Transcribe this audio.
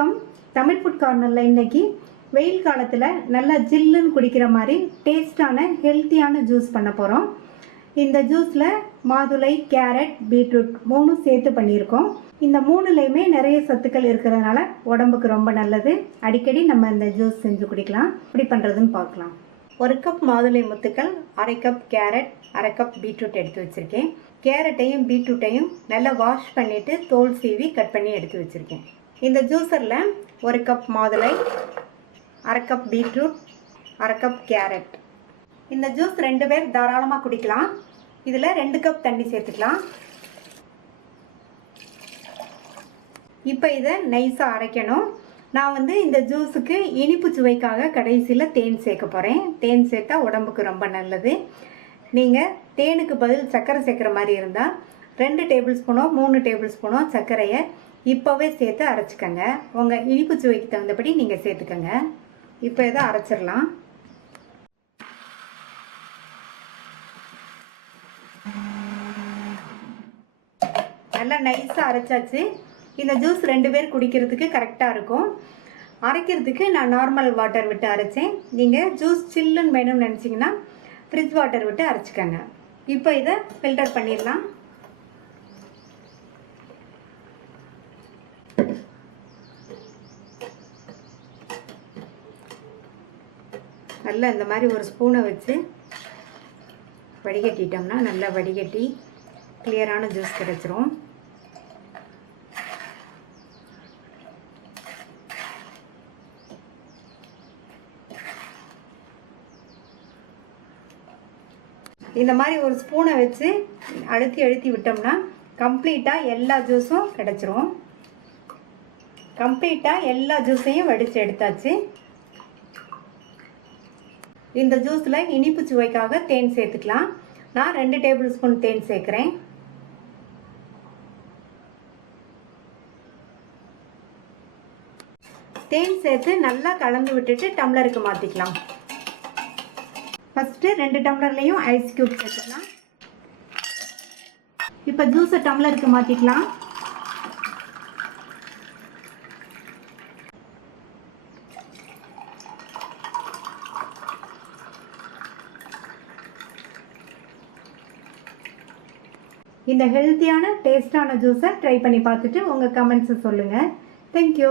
வணக்கம். தமிழ் ஃபுட் கார்னரில் இன்னைக்கு வெயில் காலத்தில் நல்லா ஜில்லுன்னு குடிக்கிற மாதிரி டேஸ்டான ஹெல்த்தியான ஜூஸ் பண்ண போகிறோம். இந்த ஜூஸில் மாதுளை, கேரட், பீட்ரூட் மூணும் சேர்த்து பண்ணியிருக்கோம். இந்த மூணுலேயுமே நிறைய சத்துக்கள் இருக்கிறதுனால உடம்புக்கு ரொம்ப நல்லது. அடிக்கடி நம்ம இந்த ஜூஸ் செஞ்சு குடிக்கலாம். எப்படி பண்ணுறதுன்னு பார்க்கலாம். 1 கப் மாதுளை முத்துக்கள், 1/2 கப் கேரட், 1/2 கப் பீட்ரூட் எடுத்து வச்சுருக்கேன். கேரட்டையும் பீட்ரூட்டையும் நல்லா வாஷ் பண்ணிவிட்டு தோல் சீவி கட் பண்ணி எடுத்து வச்சுருக்கேன். இந்த ஜூஸரில் 1 கப் மாதுளை, 1/2 கப் பீட்ரூட், 1/2 கப் கேரட். இந்த ஜூஸ் 2 பேர் தாராளமாக குடிக்கலாம். இதில் 2 கப் தண்ணி சேர்த்துக்கலாம். இப்போ இதை நைஸாக அரைக்கணும். நான் இந்த ஜூஸுக்கு இனிப்பு சுவைக்காக கடைசியில் தேன் சேர்க்க போகிறேன். தேன் சேர்த்தா உடம்புக்கு ரொம்ப நல்லது. நீங்கள் தேனுக்கு பதில் சர்க்கரை சேர்க்குற மாதிரி இருந்தால் 2 டேபிள் ஸ்பூனோ 3 டேபிள் ஸ்பூனோ சர்க்கரையை இப்போவே சேர்த்து அரைச்சிக்கங்க. உங்கள் இனிப்பு சுவைக்கு தகுந்தபடி நீங்கள் சேர்த்துக்கங்க. இப்போ இதை அரைச்சிடலாம். நல்லா நைஸாக அரைச்சாச்சு. இந்த ஜூஸ் 2 பேர் குடிக்கிறதுக்கு கரெக்டாக இருக்கும். அரைக்கிறதுக்கு நான் நார்மல் வாட்டர் விட்டு அரைச்சேன். நீங்கள் ஜூஸ் சில்லுன்னு வேணும்னு நினச்சிங்கன்னா ஃப்ரிட்ஜ் வாட்டர் விட்டு அரைச்சிக்கங்க. இப்போ இதை ஃபில்டர் பண்ணிடலாம். நல்லா இந்த மாதிரி ஒரு ஸ்பூனை வச்சு வடிகட்டிட்டோம்னா நல்லா வடிகட்டி கிளியரான ஜூஸ் கிடைச்சிரும். இந்த மாதிரி ஒரு ஸ்பூனை வச்சு அழுத்தி விட்டோம்னா கம்ப்ளீட்டாக எல்லா ஜூஸும் கிடச்சிரும். கம்ப்ளீட்டாக எல்லா ஜூஸையும் வடித்து எடுத்தாச்சு. இந்த ஜூஸில் இனிப்பு சுவைக்காக தேன் சேர்த்துக்கலாம். நான் 2 டேபிள் ஸ்பூன் தேன் சேர்க்குறேன். தேன் சேர்த்து நல்லா கலந்து விட்டுட்டு டம்ளருக்கு மாற்றிக்கலாம். ஃபஸ்ட்டு 2 டம்ளர்லேயும் ஐஸ் க்யூப் சேர்த்துக்கலாம். இப்போ ஜூஸை டம்ளருக்கு மாற்றிக்கலாம். இந்த ஹெல்த்தியான டேஸ்டான ஜூஸை ட்ரை பண்ணி பார்த்துட்டு உங்கள் கமெண்ட்ஸை சொல்லுங்கள். தேங்க்யூ.